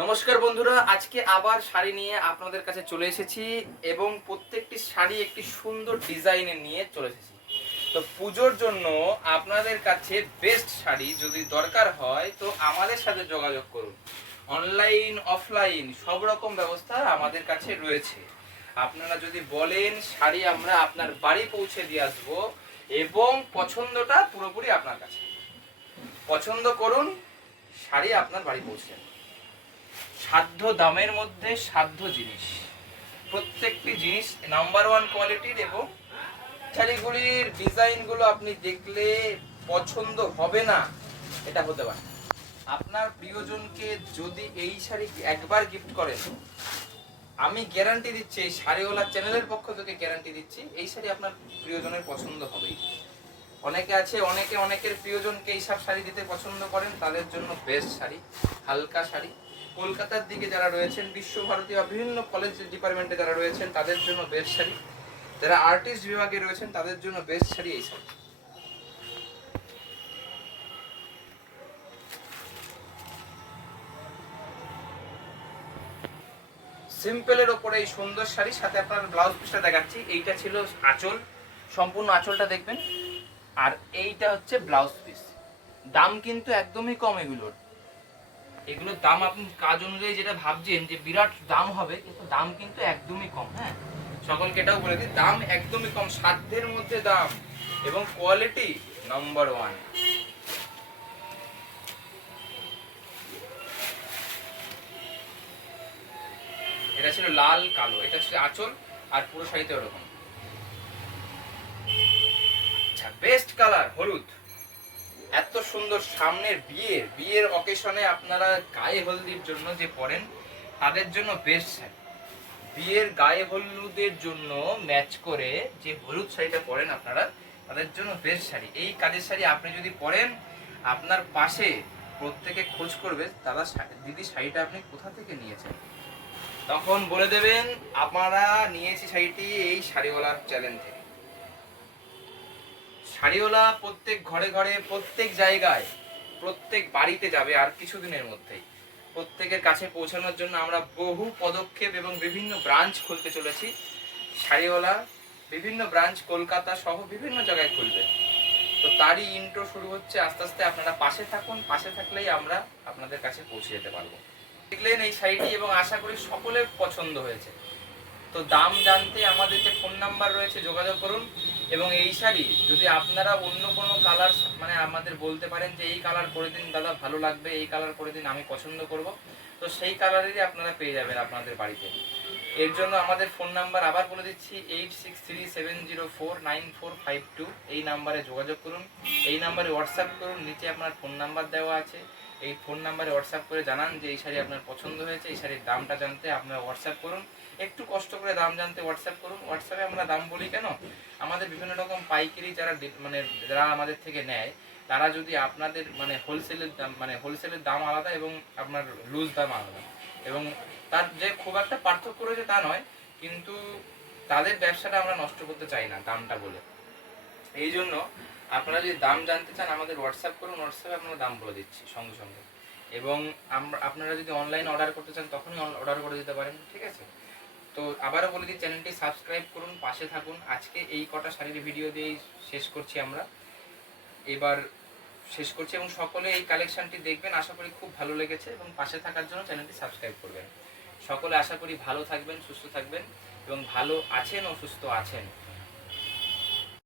নমস্কার বন্ধুরা, আজকে আবার শাড়ি নিয়ে আপনাদের কাছে চলে এসেছি এবং প্রত্যেকটি শাড়ি একটি সুন্দর ডিজাইনে নিয়ে চলে এসেছি। তো পুজোর জন্য আপনাদের কাছে বেস্ট শাড়ি যদি দরকার হয় তো আমাদের সাথে যোগাযোগ করুন। অনলাইন অফলাইন সব রকম ব্যবস্থা আমাদের কাছে রয়েছে। আপনারা যদি বলেন শাড়ি আমরা আপনার বাড়ি পৌঁছে দিয়ে আসবো এবং পছন্দটা পুরোপুরি আপনার কাছে। পছন্দ করুন, শাড়ি আপনার বাড়ি পৌঁছে যাবে। সাধ্য দামের মধ্যে সাধ্য জিনিস, প্রত্যেকটি জিনিস নাম্বার ওয়ান কোয়ালিটির এবং শাড়িগুলির ডিজাইনগুলো আপনি দেখলে পছন্দ হবে না এটা হতে পারে। আপনার প্রিয়জনকে যদি এই শাড়ি একবার গিফট করেন, আমি গ্যারান্টি দিচ্ছি, এই শাড়িওয়ালা চ্যানেলের পক্ষ থেকে গ্যারান্টি দিচ্ছি, এই শাড়ি আপনার প্রিয়জনের পছন্দ হবেই। অনেকে আছে অনেকের প্রিয়জনকে এইসব শাড়ি দিতে পছন্দ করেন, তাদের জন্য বেস্ট শাড়ি, হালকা শাড়ি। কলকাতার দিকে যারা রয়েছেন, বিশ্বভারতী বা বিভিন্ন কলেজ ডিপার্টমেন্টে যারা রয়েছেন তাদের জন্য বেস্ট শাড়ি, যারা আর্টিস্ট বিভাগে রয়েছেন তাদের জন্য বেস্ট শাড়ি এই শাড়ি। সিম্পলের ওপরে এই সুন্দর শাড়ি, সাথে আপনার ব্লাউজ পিসটা দেখাচ্ছি। এইটা ছিল আঁচল, সম্পূর্ণ আঁচলটা দেখবেন, আর এইটা হচ্ছে ব্লাউজ পিস। দাম কিন্তু একদমই কম এগুলোর। এগুলোর দাম আপনি কাজ অনুযায়ী যেটা ভাবছেন যে বিরাট দাম হবে, কিন্তু দাম কিন্তু একদমই কম। হ্যাঁ, সকলকে এটাও বলে দিই, দাম একদমই কম, সাধ্যের মধ্যে দাম এবং কোয়ালিটি নাম্বার ওয়ান। এটা ছিল লাল কালো, এটা ছিল আঁচল, আর পুরো শাড়িতে ওরকম। আচ্ছা, বেস্ট কালার হলুদ। এত সুন্দর সামনের বিয়ের অকেশনে আপনারা গায়ে হলদির জন্য যে পরেন তাদের জন্য বেস্ট শাড়ি। বিয়ের গায়ে হলুদের জন্য ম্যাচ করে যে হলুদ শাড়িটা পরেন আপনারা, তাদের জন্য বেস্ট শাড়ি। এই কাজের শাড়ি আপনি যদি পরেন, আপনার পাশে প্রত্যেকে খোঁজ করবে, দাদা দিদি শাড়িটা আপনি কোথা থেকে নিয়েছেন, তখন বলে দেবেন আপনারা নিয়েছি শাড়িটি এই শাড়িওয়ালার চ্যানেল থেকে। শাড়িওয়ালা প্রত্যেক ঘরে ঘরে, প্রত্যেক জায়গায়, প্রত্যেক বাড়িতে যাবে আর কিছুদিনের মধ্যেই। প্রত্যেকের কাছে পৌঁছানোর জন্য আমরা বহু পদক্ষেপ এবং বিভিন্ন ব্রাঞ্চ খুলতে চলেছি। শাড়িওয়ালা বিভিন্ন ব্রাঞ্চ কলকাতা সহ বিভিন্ন জায়গায় খুলবে। তো তারই ইন্ট্রো শুরু হচ্ছে। আস্তে আস্তে আপনারা পাশে থাকুন, পাশে থাকলেই আমরা আপনাদের কাছে পৌঁছে যেতে পারবো। দেখলেন এই শাড়িটি এবং আশা করি সকলের পছন্দ হয়েছে। তো দাম জানতে আমাদের যে ফোন নাম্বার রয়েছে যোগাযোগ করুন। এবং এই শাড়ি যদি আপনারা অন্য কোনো কালার মানে আমাদের বলতে পারেন যে এই কালার করে দিন দাদা, ভালো লাগবে, এই কালার করে দিন, আমি পছন্দ করব, তো সেই কালারেরই আপনারা পেয়ে যাবেন আপনাদের বাড়িতে। এর জন্য আমাদের ফোন নাম্বার আবার বলে দিচ্ছি, 8637049452। এই নাম্বারে যোগাযোগ করুন, এই নাম্বারে হোয়াটসঅ্যাপ করুন, নিচে আপনার ফোন নাম্বার দেওয়া আছে। এই ফোন নাম্বারে হোয়াটসঅ্যাপ করে জানান যে এই শাড়ি আপনার পছন্দ হয়েছে, এই শাড়ির দামটা জানতে আপনারা হোয়াটসঅ্যাপ করুন। একটু কষ্ট করে দাম জানতে হোয়াটসঅ্যাপ করুন। হোয়াটসঅ্যাপে আমরা দাম বলি কেন, আমাদের বিভিন্ন রকম পাইকারি যারা মানে যারা আমাদের থেকে নেয়, তারা যদি আপনাদের হোলসেলের দাম আলাদা এবং আপনার লুজ দাম আলাদা, এবং তার যে খুব একটা পার্থক্য রয়েছে তা নয়, কিন্তু তাদের ব্যবসাটা আমরা নষ্ট করতে চাই না দামটা বলে। এই জন্য আপনারা যদি দাম জানতে চান আমাদের হোয়াটসঅ্যাপ করুন, হোয়াটসঅ্যাপে আপনারা দাম বলে দিচ্ছি সঙ্গে সঙ্গে। এবং আপনারা যদি অনলাইন অর্ডার করতে চান তখনই অর্ডার করে দিতে পারেন, ঠিক আছে। তো আবারও বলে দিই, চ্যানেলটি সাবস্ক্রাইব করুন, পাশে থাকুন। আজকে এই কটা শাড়ির ভিডিও দিয়েই শেষ করছি আমরা, এবার শেষ করছি, এবং সকলে এই কালেকশনটি দেখবেন, আশা করি খুব ভালো লেগেছে, এবং পাশে থাকার জন্য চ্যানেলটি সাবস্ক্রাইব করবেন। সকলে আশা করি ভালো থাকবেন, সুস্থ থাকবেন, এবং ভালো আছেন ও সুস্থ আছেন।